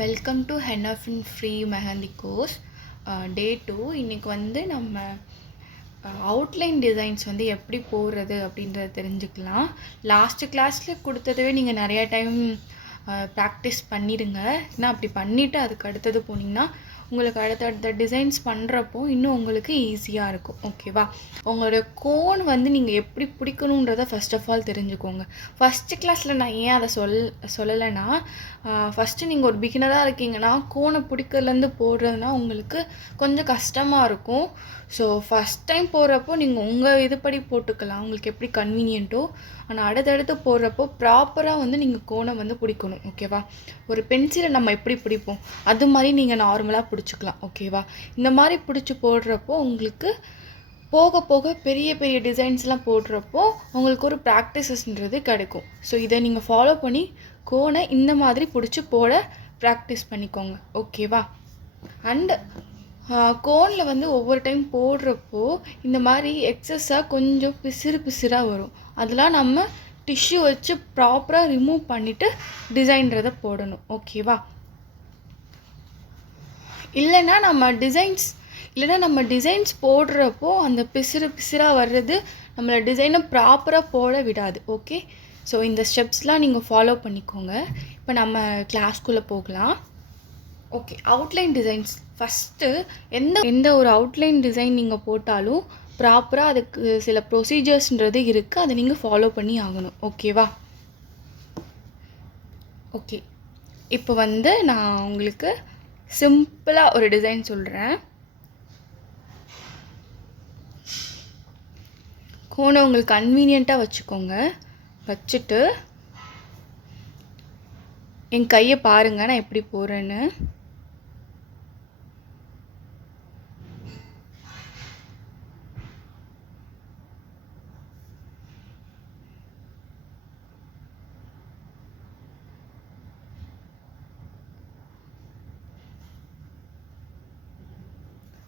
Welcome to Hennafin free mehndi course day two இன்றைக்கி வந்து நம்ம uh, அவுட்லைன் டிசைன்ஸ் வந்து எப்படி போடுறது அப்படின்றத தெரிஞ்சுக்கலாம். லாஸ்ட்டு கிளாஸில் கொடுத்ததவே நீங்கள் நிறையா டைம் ப்ராக்டிஸ் uh, பண்ணிடுங்க. ஏன்னா அப்படி பண்ணிவிட்டு அதுக்கு அடுத்தது போனீங்கன்னா உங்களுக்கு அடுத்தடுத்த டிசைன்ஸ் பண்ணுறப்போ இன்னும் உங்களுக்கு ஈஸியாக இருக்கும். ஓகேவா உங்களோட கோன் வந்து நீங்கள் எப்படி பிடிக்கணுன்றத ஃபர்ஸ்ட் ஆஃப் ஆல் தெரிஞ்சுக்கோங்க. ஃபஸ்ட்டு கிளாஸில் நான் ஏன் அதை சொல் சொல்லலைன்னா ஃபஸ்ட்டு நீங்கள் ஒரு பிகினராக இருக்கீங்கன்னா கோனை பிடிக்கிறதுலேருந்து போடுறதுனா உங்களுக்கு கொஞ்சம் கஷ்டமாக இருக்கும். ஸோ ஃபஸ்ட் டைம் போடுறப்போ நீங்கள் உங்கள் இதுபடி போட்டுக்கலாம். உங்களுக்கு எப்படி கன்வீனியன்ட்டோ ஆனால் அடுத்தடுத்து போடுறப்போ ப்ராப்பராக வந்து நீங்கள் கோணம் வந்து பிடிக்கணும். ஓகேவா ஒரு பென்சிலை நம்ம எப்படி பிடிப்போம்? அது மாதிரி நீங்கள் நார்மலாக பிடிச்சிக்கலாம். ஓகேவா இந்த மாதிரி பிடிச்சி போடுறப்போ உங்களுக்கு போக போக பெரிய பெரிய டிசைன்ஸ்லாம் போடுறப்போ உங்களுக்கு ஒரு ப்ராக்டிசஸ்ன்றது கிடைக்கும். ஸோ இதை நீங்கள் ஃபாலோ பண்ணி கோனை இந்த மாதிரி பிடிச்சி போட ப்ராக்டிஸ் பண்ணிக்கோங்க. ஓகேவா அண்டு கோனில் வந்து ஒவ்வொரு டைம் போடுறப்போ இந்த மாதிரி எக்ஸஸாக கொஞ்சம் பிசிறு பிசிறாக வரும். அதெல்லாம் நம்ம டிஷ்யூ வச்சு ப்ராப்பராக ரிமூவ் பண்ணிவிட்டு டிசைன்றதை போடணும். ஓகேவா இல்லைன்னா நம்ம டிசைன்ஸ் இல்லைன்னா நம்ம டிசைன்ஸ் போடுறப்போ அந்த பிசிறு பிசிறாக வர்றது நம்மளை டிசைனை ப்ராப்பராக போட விடாது. ஓகே ஸோ இந்த ஸ்டெப்ஸ்லாம் நீங்கள் ஃபாலோ பண்ணிக்கோங்க. இப்போ நம்ம கிளாஸ்க்குள்ளே போகலாம். ஓகே அவுட்லைன் டிசைன்ஸ் ஃபஸ்ட்டு எந்த எந்த ஒரு அவுட்லைன் டிசைன் நீங்கள் போட்டாலும் ப்ராப்பராக அதுக்கு சில ப்ரொசீஜர்ஸ்ன்றது இருக்குது அதை நீங்கள் ஃபாலோ பண்ணி ஆகணும். ஓகேவா ஓகே இப்போ வந்து நான் உங்களுக்கு சிம்பிளாக ஒரு டிசைன் சொல்கிறேன் கோனை உங்களுக்கு கன்வீனியண்ட்டாக வச்சுக்கோங்க. வச்சுட்டு என் கையை பாருங்கள் நான் எப்படி போகிறேன்னு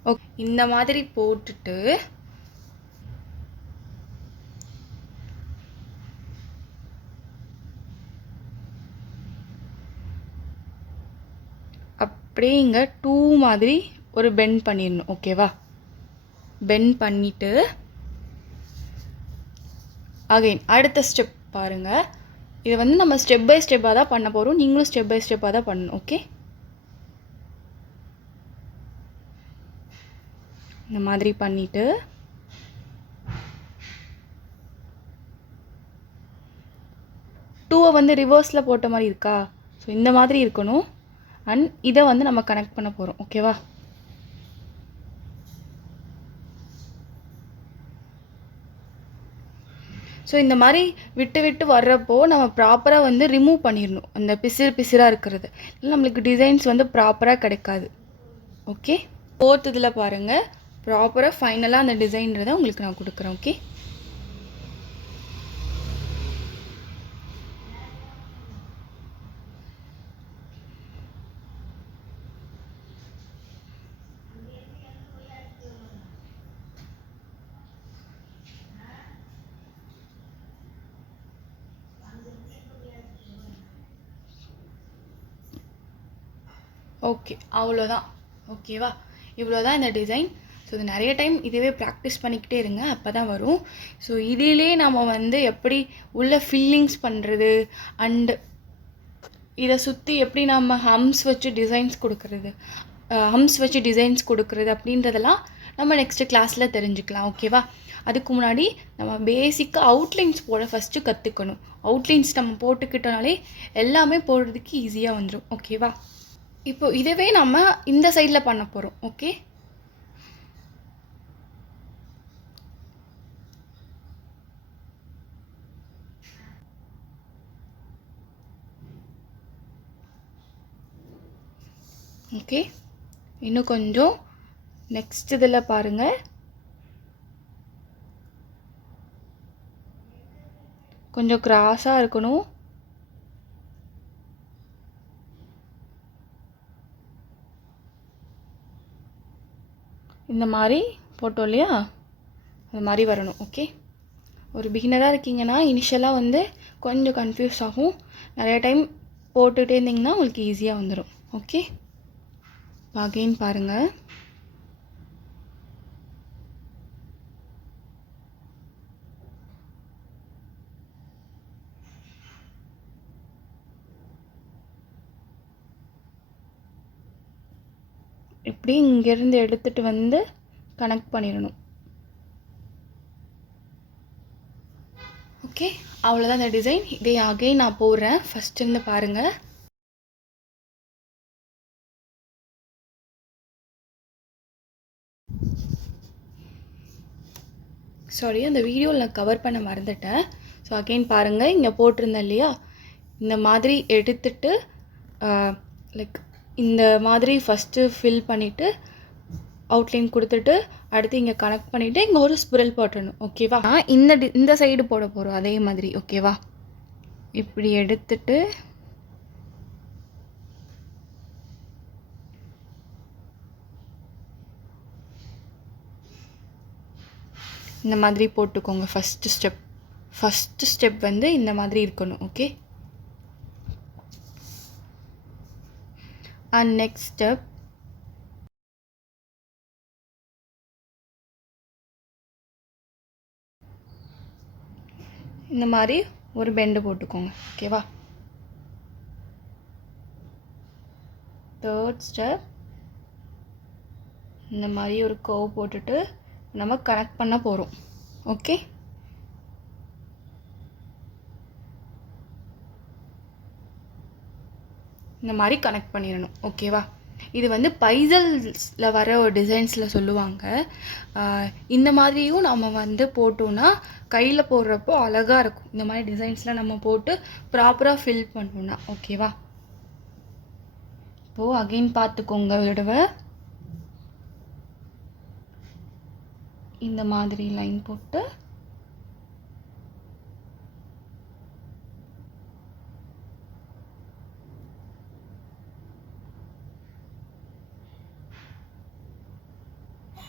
ஓகே இந்த மாதிரி போட்டுட்டு அப்படியே இங்கே டூ மாதிரி ஒரு பெண்ட் பண்ணிடணும் ஓகேவா பெண்ட் பண்ணிவிட்டு அகைன் அடுத்த ஸ்டெப் பாருங்கள் இதை வந்து நம்ம ஸ்டெப் பை ஸ்டெப்பாக தான் பண்ண போகிறோம் நீங்களும் ஸ்டெப் பை ஸ்டெப்பாக தான் பண்ணணும் ஓகே இந்த மாதிரி பண்ணிவிட்டு டூவை வந்து ரிவர்ஸில் போட்ட மாதிரி இருக்கா? ஸோ இந்த மாதிரி இருக்கணும். அண்ட் இதை வந்து நம்ம கனெக்ட் பண்ண போகிறோம் ஓகேவா ஸோ இந்த மாதிரி விட்டு விட்டு வர்றப்போ நம்ம ப்ராப்பராக வந்து ரிமூவ் பண்ணிடணும். அந்த பிசிறு பிசிறாக இருக்கிறது. இல்லை நம்மளுக்கு டிசைன்ஸ் வந்து ப்ராப்பராக கிடைக்காது. ஓகே ஃபோர்த் இதில் பாருங்கள் ப்ராப்பராக ஃபைனலாக அந்த டிசைன்றதை உங்களுக்கு நான் கொடுக்குறேன் ஓகே ஓகே அவ்வளோதான். ஓகேவா இவ்வளோ தான் இந்த டிசைன் ஸோ இது நிறைய டைம் இதுவே ப்ராக்டிஸ் பண்ணிக்கிட்டே இருங்க அப்போ தான் வரும். ஸோ இதிலே நம்ம வந்து எப்படி உள்ள ஃபில்லிங்ஸ் பண்ணுறது அண்டு இதை சுற்றி எப்படி நம்ம ஹம்ஸ் வச்சு டிசைன்ஸ் கொடுக்குறது ஹம்ஸ் வச்சு டிசைன்ஸ் கொடுக்குறது அப்படின்றதெல்லாம் நம்ம நெக்ஸ்ட்டு கிளாஸில் தெரிஞ்சுக்கலாம் ஓகேவா அதுக்கு முன்னாடி நம்ம பேசிக்காக அவுட்லைன்ஸ் போட ஃபஸ்ட்டு கற்றுக்கணும் அவுட்லைன்ஸ் நம்ம போட்டுக்கிட்டோனாலே எல்லாமே போடுறதுக்கு ஈஸியாக வந்துடும் ஓகேவா இப்போ இதுவே நம்ம இந்த சைடில் பண்ண போகிறோம் ஓகே ஓகே இன்னும் கொஞ்சம் நெக்ஸ்ட் இதில் பாருங்கள் கொஞ்சம் கிராஸாக இருக்கணும். இந்த மாதிரி போட்டோம் இல்லையா? அது மாதிரி வரணும். ஓகே ஒரு பிகினராக இருக்கீங்கன்னா இனிஷியலாக வந்து கொஞ்சம் கன்ஃபியூஸ் ஆகும். நிறைய டைம் போட்டுகிட்டே இருந்தீங்கன்னா உங்களுக்கு ஈஸியாக வந்துடும் ஓகே அகெயின் பாருங்கள் இப்படி இங்கேருந்து எடுத்துகிட்டு வந்து கனெக்ட் பண்ணிடணும். ஓகே அவ்வளோதான் இந்த டிசைன் இதே அகைன் நான் போடுறேன். ஃபஸ்ட்டுன்னு பாருங்கள் சாரி அந்த வீடியோவில் நான் கவர் பண்ண மறந்துட்டேன். ஸோ அகெயின் பாருங்கள் இங்கே போட்டிருந்தேன் இல்லையா? இந்த மாதிரி எடுத்துட்டு லைக் இந்த மாதிரி ஃபஸ்ட்டு ஃபில் பண்ணிவிட்டு அவுட்லைன் கொடுத்துட்டு அடுத்து இங்கே கனெக்ட் பண்ணிவிட்டு இங்கே ஒரு ஸ்பிரல் போட்டணும் ஓகேவா இந்த டி இந்த சைடு போட போகிறோம் அதே மாதிரி ஓகேவா இப்படி எடுத்துட்டு இந்த மாதிரி போட்டுக்கோங்க. ஃபஸ்ட்டு ஸ்டெப் ஃபஸ்ட்டு ஸ்டெப் வந்து இந்த மாதிரி இருக்கணும் ஓகே அண்ட் நெக்ஸ்ட் ஸ்டெப் இந்த மாதிரி ஒரு பெண்டு போட்டுக்கோங்க ஓகேவா தேர்ட் ஸ்டெப் இந்த மாதிரி ஒரு கவ் போட்டுட்டு நம்ம கனெக்ட் பண்ண போகிறோம் ஓகே இந்த மாதிரி கனெக்ட் பண்ணிடணும் ஓகேவா இது வந்து பைசல்ஸில் வர ஒரு டிசைன்ஸில் சொல்லுவாங்க இந்த மாதிரியும் நம்ம வந்து போட்டோன்னா கையில் போடுறப்போ அழகாக இருக்கும். இந்த மாதிரி டிசைன்ஸில் நம்ம போட்டு ப்ராப்பராக ஃபில் பண்ணோன்னா ஓகேவா இப்போது அகெயின் பார்த்துக்கோங்க விடவை இந்த மாதிரி லைன் போட்டு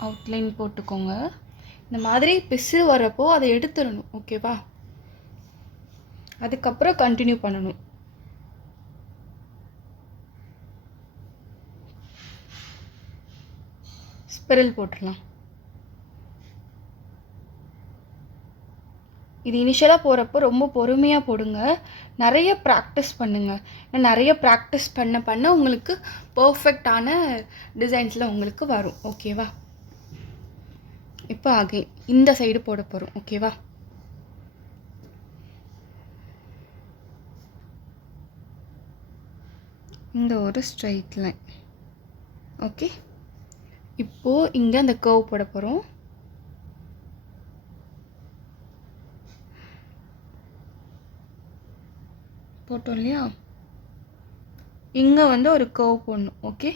அவுட்லைன் போட்டுக்கோங்க. இந்த மாதிரி பிசு வரப்போ அதை எடுத்துடணும் ஓகேவா அதுக்கப்புறம் கண்டினியூ பண்ணணும். ஸ்பெரல் போட்டுடலாம். இது இனிஷியலாக போகிறப்போ ரொம்ப பொறுமையாக போடுங்க. நிறைய ப்ராக்டிஸ் பண்ணுங்கள் நிறைய ப்ராக்டிஸ் பண்ண பண்ண உங்களுக்கு பர்ஃபெக்டான டிசைன்ஸில் உங்களுக்கு வரும். ஓகேவா இப்போ ஆகே இந்த சைடு போட போகிறோம் ஓகேவா இந்த ஒரு ஸ்ட்ரைட் லைன் ஓகே இப்போது இங்கே அந்த கர்வ் போட போகிறோம் போட்டோம் இல்லையா? இங்கே வந்து ஒரு கர்வ் போடணும் ஓகே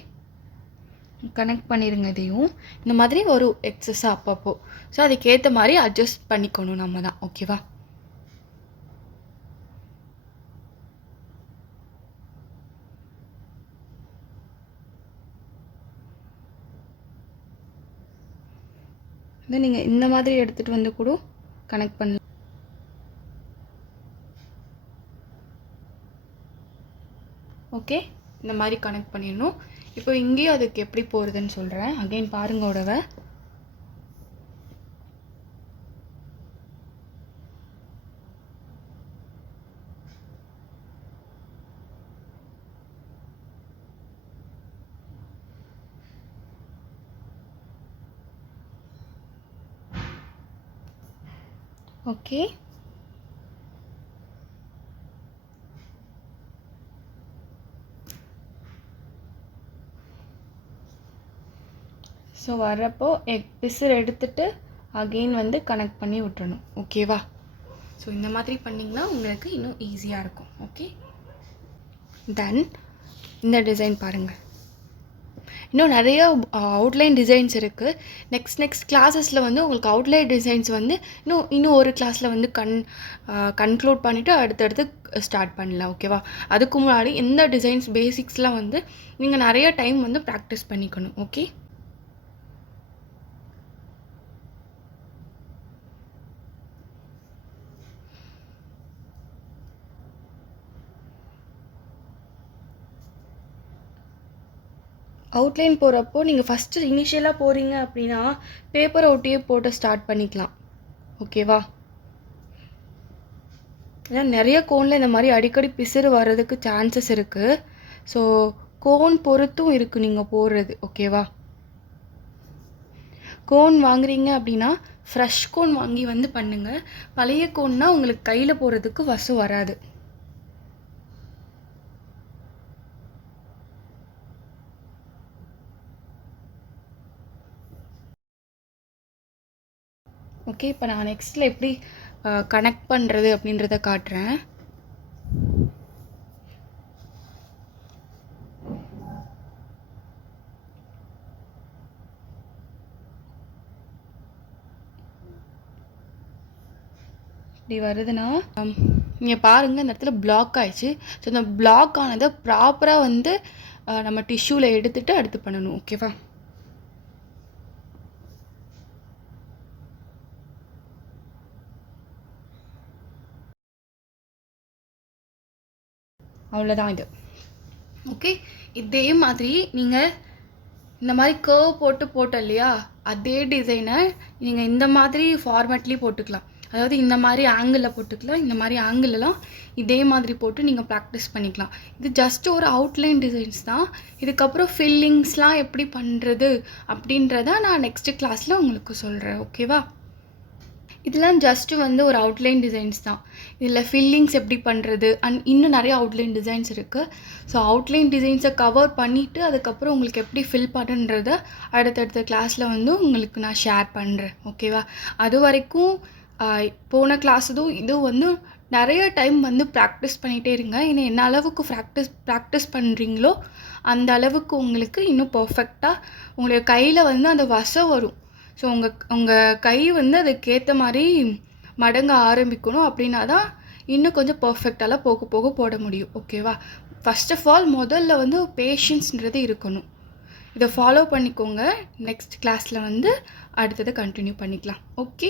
கனெக்ட் பண்ணிடுங்க இதையும். இந்த மாதிரி ஒரு எக்ஸஸாக அப்பப்போ. ஸோ அதுக்கேற்ற மாதிரி அட்ஜஸ்ட் பண்ணிக்கணும் நம்ம தான் ஓகேவா நீங்கள் இந்த மாதிரி எடுத்துகிட்டு வந்து கூட கனெக்ட் பண்ணலாம். ஓகே? இந்த மாதிரி கனெக்ட் பண்ணிடணும். இப்போ இங்கேயும் அதுக்கு எப்படி போகிறதுன்னு சொல்கிறேன் அகைன் பாருங்க உடவை ஓகே? ஸோ வர்றப்போ எக் பிசர் எடுத்துட்டு அகெயின் வந்து கனெக்ட் பண்ணி விட்டுறணும். ஓகேவா ஸோ இந்த மாதிரி பண்ணிங்கன்னா உங்களுக்கு இன்னும் ஈஸியாக இருக்கும். ஓகே தென் இந்த டிசைன் பாருங்கள் இன்னும் நிறைய அவுட்லைன் டிசைன்ஸ் இருக்குது நெக்ஸ்ட் நெக்ஸ்ட் கிளாஸஸில் வந்து உங்களுக்கு அவுட்லைன் டிசைன்ஸ் வந்து இன்னும் இன்னும் ஒரு கிளாஸில் வந்து கன் கன்க்ளூட் uh, பண்ணிவிட்டு அடுத்தடுத்து ஸ்டார்ட் பண்ணலாம். ஓகேவா அதுக்கு முன்னாடி இந்த டிசைன்ஸ் பேசிக்ஸ்லாம் வந்து நீங்கள் நிறைய டைம் வந்து ப்ராக்டிஸ் பண்ணிக்கணும். ஓகே அவுட்லைன் போகிறப்போ நீங்கள் ஃபஸ்ட்டு இனிஷியலாக போகிறீங்க அப்படின்னா பேப்பர் ஒட்டியே போட்டு ஸ்டார்ட் பண்ணிக்கலாம். ஓகேவா ஏன்னா நிறைய கோனில் இந்த மாதிரி அடிக்கடி பிசிறு வர்றதுக்கு சான்சஸ் இருக்குது ஸோ கோன் பொறுத்தும் இருக்குது நீங்கள் போடுறது. ஓகேவா கோன் வாங்குறீங்க அப்படின்னா ஃப்ரெஷ் கோன் வாங்கி வந்து பண்ணுங்கள் பழைய கோன்னா உங்களுக்கு கையில் போடுறதுக்கு வசம் வராது. ஓகே இப்போ நான் நெக்ஸ்ட்டில் எப்படி கனெக்ட் பண்ணுறது அப்படின்றத காட்டுறேன். இப்படி வருதுன்னா நீங்கள் பாருங்கள் இந்த இடத்துல பிளாக் ஆயிடுச்சு. ஸோ இந்த பிளாக் ஆனதை ப்ராப்பராக வந்து நம்ம டிஷ்யூவில் எடுத்துகிட்டு அடுத்து பண்ணணும். ஓகேவா அவ்வளோதான் இது. ஓகே இதே மாதிரி நீங்கள் இந்த மாதிரி கர்வ் போட்டு போட்டோம் இல்லையா அதே டிசைனை நீங்கள் இந்த மாதிரி ஃபார்மேட்லேயும் போட்டுக்கலாம். அதாவது இந்த மாதிரி ஆங்கிளில் போட்டுக்கலாம். இந்த மாதிரி ஆங்கிளெலாம் இதே மாதிரி போட்டு நீங்கள் ப்ராக்டிஸ் பண்ணிக்கலாம். இது ஜஸ்ட் ஒரு அவுட்லைன் டிசைன்ஸ் தான். இதுக்கப்புறம் ஃபில்லிங்ஸ்லாம் எப்படி பண்ணுறது அப்படின்றத நான் நெக்ஸ்ட்டு கிளாஸில் உங்களுக்கு சொல்கிறேன் ஓகேவா இதெல்லாம் ஜஸ்ட்டு வந்து ஒரு அவுட்லைன் டிசைன்ஸ் தான். இதில் ஃபில்லிங்ஸ் எப்படி பண்ணுறது அண்ட் இன்னும் நிறைய அவுட்லைன் டிசைன்ஸ் இருக்குது ஸோ அவுட்லைன் டிசைன்ஸை கவர் பண்ணிவிட்டு அதுக்கப்புறம் உங்களுக்கு எப்படி ஃபில் பண்ணுன்றத அடுத்தடுத்த கிளாஸில் வந்து உங்களுக்கு நான் ஷேர் பண்ணுறேன் ஓகேவா அது வரைக்கும் போன கிளாஸ் இதுவும் வந்து நிறைய டைம் வந்து ப்ராக்டிஸ் பண்ணிகிட்டே இருங்க. இன்னும் என்ன அளவுக்கு ப்ராக்டிஸ் ப்ராக்டிஸ் பண்ணுறீங்களோ அந்த அளவுக்கு உங்களுக்கு இன்னும் பர்ஃபெக்டாக உங்களுடைய கையில் வந்து அந்த வசம் வரும். ஸோ உங்கள் உங்கள் கை வந்து அதுக்கேற்ற மாதிரி மடங்க ஆரம்பிக்கணும் அப்படின்னா தான் இன்னும் கொஞ்சம் பர்ஃபெக்டாலாம் போக போக போட முடியும். ஓகேவா ஃபர்ஸ்ட் ஆஃப் ஆல் முதல்ல வந்து பேஷன்ஸ்ன்றது இருக்கணும். இதை ஃபாலோ பண்ணிக்கோங்க. நெக்ஸ்ட் கிளாஸில் வந்து அடுத்ததை கண்டினியூ பண்ணிக்கலாம். ஓகே